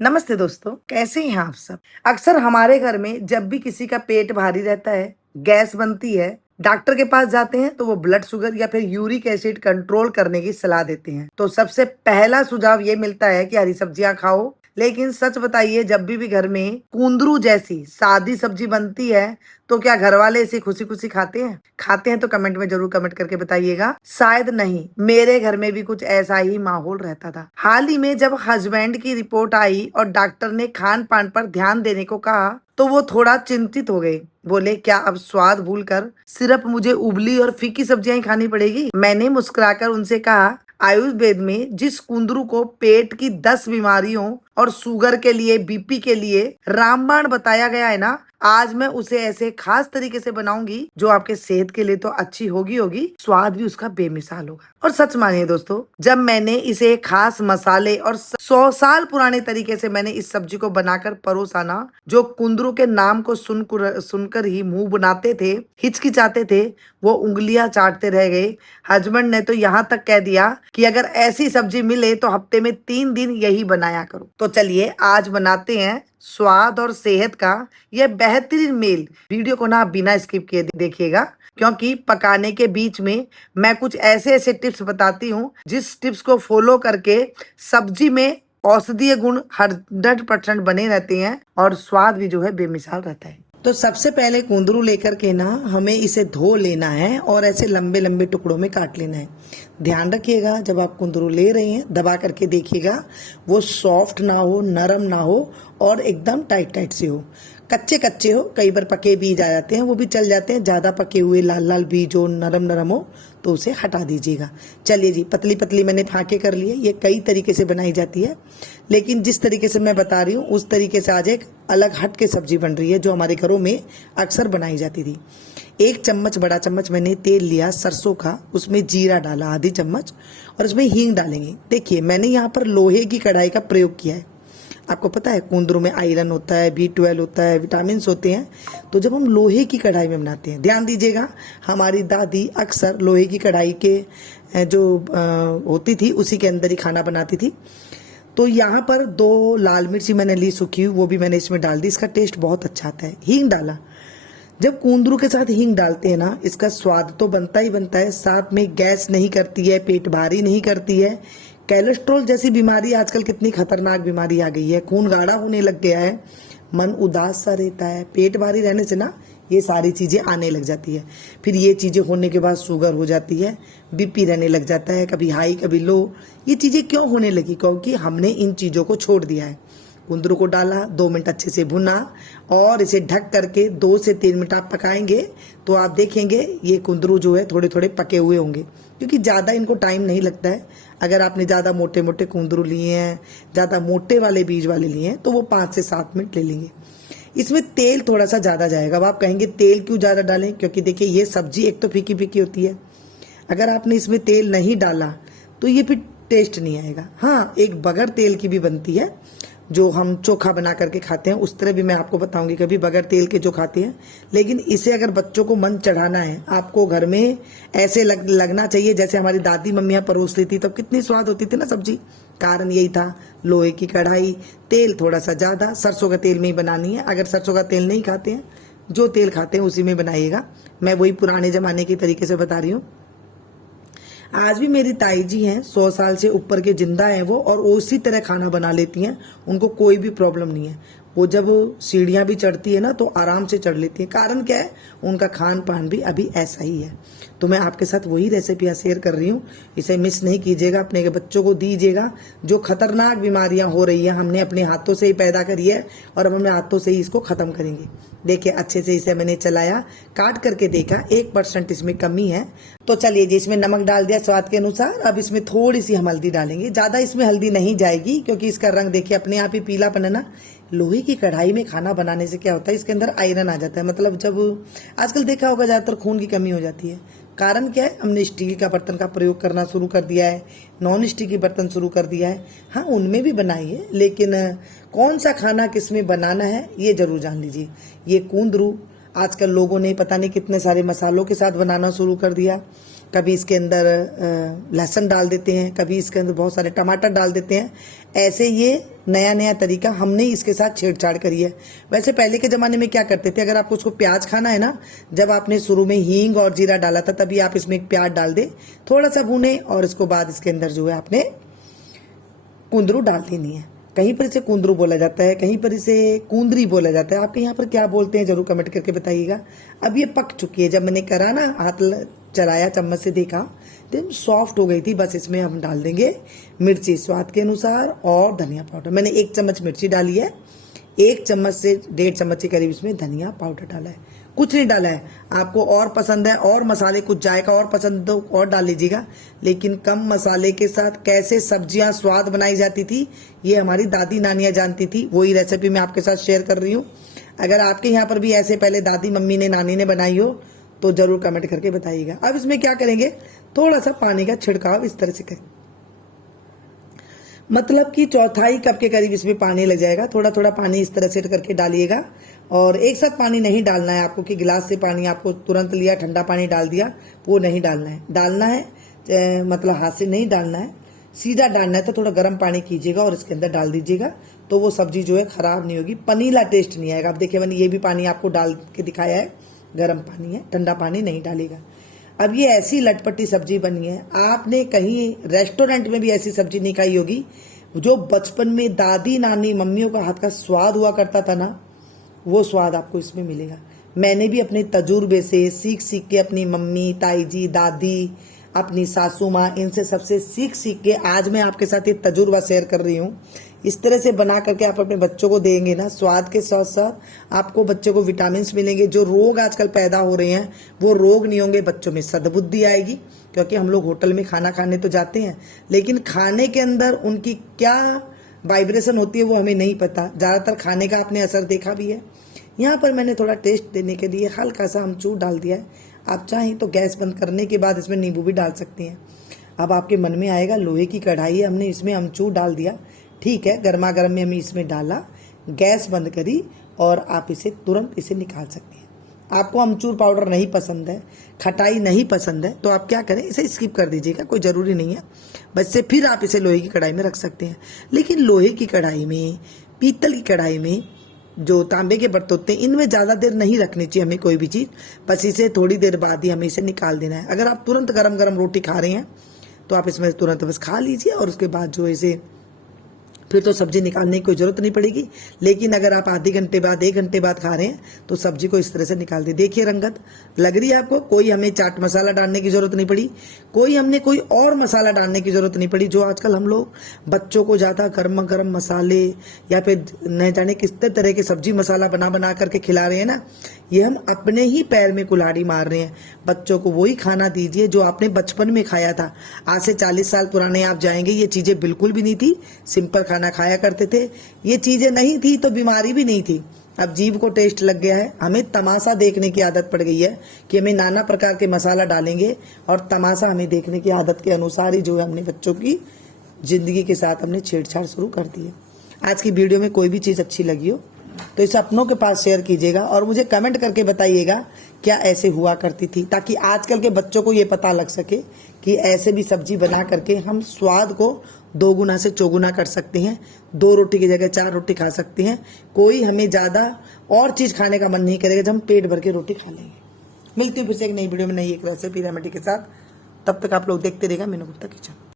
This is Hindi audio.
नमस्ते दोस्तों, कैसे हैं आप सब। अक्सर हमारे घर में जब भी किसी का पेट भारी रहता है, गैस बनती है, डॉक्टर के पास जाते हैं तो वो ब्लड शुगर या फिर यूरिक एसिड कंट्रोल करने की सलाह देते हैं। तो सबसे पहला सुझाव ये मिलता है कि हरी सब्जियां खाओ। लेकिन सच बताइए, जब भी घर में कुंदरू जैसी सादी सब्जी बनती है तो क्या घर वाले इसे खुशी खुशी खाते हैं? खाते हैं तो कमेंट में जरूर कमेंट करके बताइएगा। शायद नहीं, मेरे घर में भी कुछ ऐसा ही माहौल रहता था। हाल ही में जब हस्बैंड की रिपोर्ट आई और डॉक्टर ने खान पान पर ध्यान देने को कहा तो वो थोड़ा चिंतित हो गए। बोले, क्या अब स्वाद भूलकर सिर्फ मुझे उबली और फीकी सब्जियां ही खानी पड़ेगी? मैंने मुस्कुराकर उनसे कहा, आयुर्वेद में जिस कुंदरू को पेट की 10 बीमारियों और शुगर के लिए, बीपी के लिए रामबाण बताया गया है ना, आज मैं उसे ऐसे खास तरीके से बनाऊंगी जो आपके सेहत के लिए तो अच्छी होगी, स्वाद भी उसका बेमिसाल होगा। और सच मानिए दोस्तों, जब मैंने इसे खास मसाले और 100 साल पुराने तरीके से मैंने इस सब्जी को बनाकर परोसा ना, जो कुंदरू के नाम को सुनकर ही मुंह बनाते थे, हिचकिचाते थे, वो उंगलियां चाटते रह गए। हस्बैंड ने तो यहाँ तक कह दिया कि अगर ऐसी सब्जी मिले तो हफ्ते में 3 दिन यही बनाया करो। तो चलिए आज बनाते हैं स्वाद और सेहत का यह बेहतरीन मेल। वीडियो को ना बिना स्किप किए देखिएगा, क्योंकि पकाने के बीच में मैं कुछ ऐसे ऐसे टिप्स बताती हूँ जिस टिप्स को फॉलो करके सब्जी में औषधीय गुण 100% बने रहते हैं और स्वाद भी जो है बेमिसाल रहता है। तो सबसे पहले कुंदरू लेकर के ना हमें इसे धो लेना है और ऐसे लंबे लंबे टुकड़ों में काट लेना है। ध्यान रखिएगा, जब आप कुंदरू ले रहे हैं दबा करके देखिएगा, वो सॉफ्ट ना हो, नरम ना हो और एकदम टाइट टाइट से हो। कच्चे कच्चे हो, कई बार पके बीज आ जाते हैं, वो भी चल जाते हैं। ज़्यादा पके हुए लाल लाल बीज हो, नरम नरम हो तो उसे हटा दीजिएगा। चलिए जी, पतली पतली मैंने फाके कर लिए। ये कई तरीके से बनाई जाती है, लेकिन जिस तरीके से मैं बता रही हूँ उस तरीके से आज एक अलग हट के सब्जी बन रही है जो हमारे घरों में अक्सर बनाई जाती थी। 1 चम्मच, बड़ा चम्मच मैंने तेल लिया सरसों का, उसमें जीरा डाला आधी चम्मच और उसमें हींग डालेंगे। देखिए, मैंने यहाँ पर लोहे की कढ़ाई का प्रयोग किया है। आपको पता है कुंदरू में आयरन होता है, B12 होता है, विटामिन होते हैं। तो जब हम लोहे की कढ़ाई में बनाते हैं, ध्यान दीजिएगा, हमारी दादी अक्सर लोहे की कढ़ाई के जो होती थी उसी के अंदर ही खाना बनाती थी। तो यहाँ पर 2 लाल मिर्ची मैंने ली सूखी हुई, वो भी मैंने इसमें डाल दी। इसका टेस्ट बहुत अच्छा आता है। हींग डाला। जब कुंदरू के साथ हींग डालते हैं ना, इसका स्वाद तो बनता ही बनता है, साथ में गैस नहीं करती है, पेट भारी नहीं करती है। कोलेस्ट्रॉल जैसी बीमारी, आजकल कितनी खतरनाक बीमारी आ गई है, खून गाढ़ा होने लग गया है, मन उदास सा रहता है, पेट भारी रहने से ना ये सारी चीज़ें आने लग जाती है। फिर ये चीज़ें होने के बाद शुगर हो जाती है, बीपी रहने लग जाता है, कभी हाई कभी लो। ये चीज़ें क्यों होने लगी? क्योंकि हमने इन चीज़ों को छोड़ दिया है। कुंदरू को डाला, 2 मिनट अच्छे से भुना और इसे ढक करके 2 से 3 मिनट आप पकाएंगे तो आप देखेंगे ये कुंदरू जो है थोड़े थोड़े पके हुए होंगे, क्योंकि ज़्यादा इनको टाइम नहीं लगता है। अगर आपने ज़्यादा मोटे मोटे कुंदरू लिए हैं, ज़्यादा मोटे वाले बीज वाले लिए हैं, तो वो 5 से 7 मिनट ले लेंगे। इसमें तेल थोड़ा सा ज़्यादा जाएगा। अब आप कहेंगे तेल क्यों ज़्यादा डालें? क्योंकि देखिए, ये सब्जी एक तो फीकी फीकी होती है, अगर आपने इसमें तेल नहीं डाला तो ये फिर टेस्ट नहीं आएगा। हाँ, एक बगैर तेल की भी बनती है जो हम चोखा बना करके खाते हैं, उस तरह भी मैं आपको बताऊंगी कभी बगैर तेल के जो खाते हैं। लेकिन इसे अगर बच्चों को मन चढ़ाना है, आपको घर में ऐसे लगना चाहिए जैसे हमारी दादी मम्मियाँ परोसती थी, तब कितनी स्वाद होती थी ना सब्जी। कारण यही था, लोहे की कढ़ाई, तेल थोड़ा सा ज़्यादा, सरसों का तेल में ही बनानी है। अगर सरसों का तेल नहीं खाते हैं, जो तेल खाते हैं उसी में बनाइएगा। मैं वही पुराने ज़माने के तरीके से बता रही हूँ। आज भी मेरी ताई जी हैं, 100 साल से ऊपर के जिंदा हैं वो, और वो उसी तरह खाना बना लेती हैं, उनको कोई भी प्रॉब्लम नहीं है। वो जब सीढ़ियाँ भी चढ़ती है ना तो आराम से चढ़ लेती है। कारण क्या है? उनका खान पान भी अभी ऐसा ही है। तो मैं आपके साथ वही रेसिपियाँ शेयर कर रही हूँ, इसे मिस नहीं कीजिएगा, अपने बच्चों को दीजिएगा। जो खतरनाक बीमारियाँ हो रही हैं हमने अपने हाथों से ही पैदा करी है और अब अपने हाथों से ही इसको ख़त्म करेंगे। देखिए, अच्छे से इसे मैंने चलाया, काट करके देखा, 1% इसमें कमी है। तो चलिए जी, इसमें नमक डाल दिया स्वाद के अनुसार। अब इसमें थोड़ी सी हम हल्दी डालेंगे, ज़्यादा इसमें हल्दी नहीं जाएगी क्योंकि इसका रंग देखिए अपने आप ही पीलापन है ना। लोहे की कढ़ाई में खाना बनाने से क्या होता है, इसके अंदर आयरन आ जाता है। मतलब जब आजकल देखा होगा ज़्यादातर खून की कमी हो जाती है। कारण क्या है? हमने स्टील का बर्तन का प्रयोग करना शुरू कर दिया है, नॉन स्टिक की बर्तन शुरू कर दिया है। हाँ, उनमें भी बनाइए, लेकिन कौन सा खाना किस में बनाना है ये जरूर जान लीजिए। ये कुंदरू आजकल लोगों ने पता नहीं कितने सारे मसालों के साथ बनाना शुरू कर दिया। कभी इसके अंदर लहसुन डाल देते हैं, कभी इसके अंदर बहुत सारे टमाटर डाल देते हैं। ऐसे ये नया नया तरीका हमने इसके साथ छेड़छाड़ करी है। वैसे पहले के ज़माने में क्या करते थे, अगर आपको उसको प्याज खाना है ना, जब आपने शुरू में हींग और जीरा डाला था तभी आप इसमें एक प्याज डाल दें, थोड़ा सा भूने, और उसको बाद इसके अंदर जो है आपने कुंदरू डाल देनी है। कहीं पर इसे कुंदरू बोला जाता है, कहीं पर इसे कुंदरी बोला जाता है। आपके यहाँ पर क्या बोलते हैं जरूर कमेंट करके बताइएगा। अब ये पक चुकी है, जब मैंने करा ना, हाथ चलाया, चम्मच से देखा तो सॉफ्ट हो गई थी। बस इसमें हम डाल देंगे मिर्ची स्वाद के अनुसार और धनिया पाउडर। मैंने 1 चम्मच मिर्ची डाली है, 1 चम्मच से 1.5 चम्मच के करीब इसमें धनिया पाउडर डाला है। कुछ नहीं डाला है। आपको और पसंद है और मसाले, कुछ जायका और पसंद तो और डाल लीजिएगा, लेकिन कम मसाले के साथ कैसे सब्जियां स्वाद बनाई जाती थी ये हमारी दादी नानियां जानती थी। वही रेसिपी मैं आपके साथ शेयर कर रही हूँ। अगर आपके यहाँ पर भी ऐसे पहले दादी, मम्मी ने, नानी ने बनाई हो तो जरूर कमेंट करके बताइएगा। अब इसमें क्या करेंगे, थोड़ा सा पानी का छिड़काव इस तरह से करें, मतलब कि 1/4 कप के करीब इसमें पानी लग जाएगा। थोड़ा थोड़ा पानी इस तरह से करके डालिएगा, और एक साथ पानी नहीं डालना है आपको कि गिलास से पानी आपको तुरंत लिया, ठंडा पानी डाल दिया, वो नहीं डालना है। डालना है मतलब हाथ से नहीं डालना है, सीधा डालना है। तो थोड़ा गर्म पानी कीजिएगा और इसके अंदर डाल दीजिएगा, तो वो सब्जी जो है खराब नहीं होगी, पनीला टेस्ट नहीं आएगा। अब देखिए मैंने ये भी पानी आपको डाल के दिखाया है, गर्म पानी है, ठंडा पानी नहीं डालेगा। अब ये ऐसी लटपटी सब्जी बनी है, आपने कहीं रेस्टोरेंट में भी ऐसी सब्जी नहीं खाई होगी। जो बचपन में दादी, नानी, मम्मियों का हाथ का स्वाद हुआ करता था ना, वो स्वाद आपको इसमें मिलेगा। मैंने भी अपने तजुर्बे से सीख सीख के, अपनी मम्मी, ताई जी, दादी, अपनी सासू माँ, इनसे सबसे सीख सीख के आज मैं आपके साथ ये तजुर्बा शेयर कर रही हूँ। इस तरह से बना करके आप अपने बच्चों को देंगे ना, स्वाद के साथ साथ आपको बच्चों को विटामिन मिलेंगे। जो रोग आजकल पैदा हो रहे हैं वो रोग नहीं होंगे, बच्चों में सद्बुद्धि आएगी। क्योंकि हम लोग होटल में खाना खाने तो जाते हैं, लेकिन खाने के अंदर उनकी क्या वाइब्रेशन होती है वो हमें नहीं पता। ज़्यादातर खाने का आपने असर देखा भी है। यहाँ पर मैंने थोड़ा टेस्ट देने के लिए हल्का सा अमचूर डाल दिया है। आप चाहें तो गैस बंद करने के बाद इसमें नींबू भी डाल सकते हैं। अब आपके मन में आएगा लोहे की कढ़ाई है, हमने इसमें अमचूर डाल दिया, ठीक है, गर्मा गर्म में हमने इसमें डाला, गैस बंद करी, और आप इसे तुरंत इसे निकाल सकते हैं। आपको अमचूर पाउडर नहीं पसंद है, खटाई नहीं पसंद है, तो आप क्या करें, इसे स्किप कर दीजिएगा, कोई ज़रूरी नहीं है। बस से फिर आप इसे लोहे की कढ़ाई में रख सकते हैं। लेकिन लोहे की कढ़ाई में, पीतल की कढ़ाई में, जो तांबे के बर्तन होते हैं, इनमें ज़्यादा देर नहीं रखनी चाहिए हमें कोई भी चीज़। बस इसे थोड़ी देर बाद ही हमें इसे निकाल देना है। अगर आप तुरंत गरम गरम रोटी खा रहे हैं तो आप इसमें तुरंत बस खा लीजिए, और उसके बाद जो इसे फिर तो सब्जी निकालने की कोई ज़रूरत नहीं पड़ेगी। लेकिन अगर आप आधे घंटे बाद, 1 घंटे बाद खा रहे हैं तो सब्जी को इस तरह से निकाल दे। देखिए रंगत लग रही है आपको। कोई हमें चाट मसाला डालने की ज़रूरत नहीं पड़ी, कोई और मसाला डालने की ज़रूरत नहीं पड़ी। जो आजकल हम लोग बच्चों को ज़्यादा गर्म गर्म मसाले या फिर न जाने कितने तरह के सब्जी मसाला बना बना करके खिला रहे हैं ना, ये हम अपने ही पैर में कुल्हाड़ी मार रहे हैं। बच्चों को वही खाना दीजिए जो आपने बचपन में खाया था। आज से 40 साल पुराने आप जाएंगे, ये चीज़ें बिल्कुल भी नहीं थी, सिंपल खाना खाया करते थे। ये चीज़ें नहीं थी तो बीमारी भी नहीं थी। अब जीभ को टेस्ट लग गया है, हमें तमाशा देखने की आदत पड़ गई है कि हमें नाना प्रकार के मसाला डालेंगे, और तमाशा हमें देखने की आदत के अनुसार ही जो है हमने बच्चों की ज़िंदगी के साथ हमने छेड़छाड़ शुरू कर दी है। आज की वीडियो में कोई भी चीज़ अच्छी लगी हो तो इसे अपनों के पास शेयर कीजिएगा, और मुझे कमेंट करके बताइएगा क्या ऐसे हुआ करती थी, ताकि आजकल के बच्चों को ये पता लग सके कि ऐसे भी सब्जी बना करके हम स्वाद को 2 गुना से चौगुना कर सकते हैं। 2 रोटी की जगह 4 रोटी खा सकते हैं। कोई हमें ज़्यादा और चीज़ खाने का मन नहीं करेगा जब हम पेट भर के रोटी खा लेंगे। मिलती हूँ फिर से एक नई वीडियो में, नई एक रेसिपी रेमेडी के साथ। तब तक आप लोग देखते रहेगा मीनू गुप्ता किचन।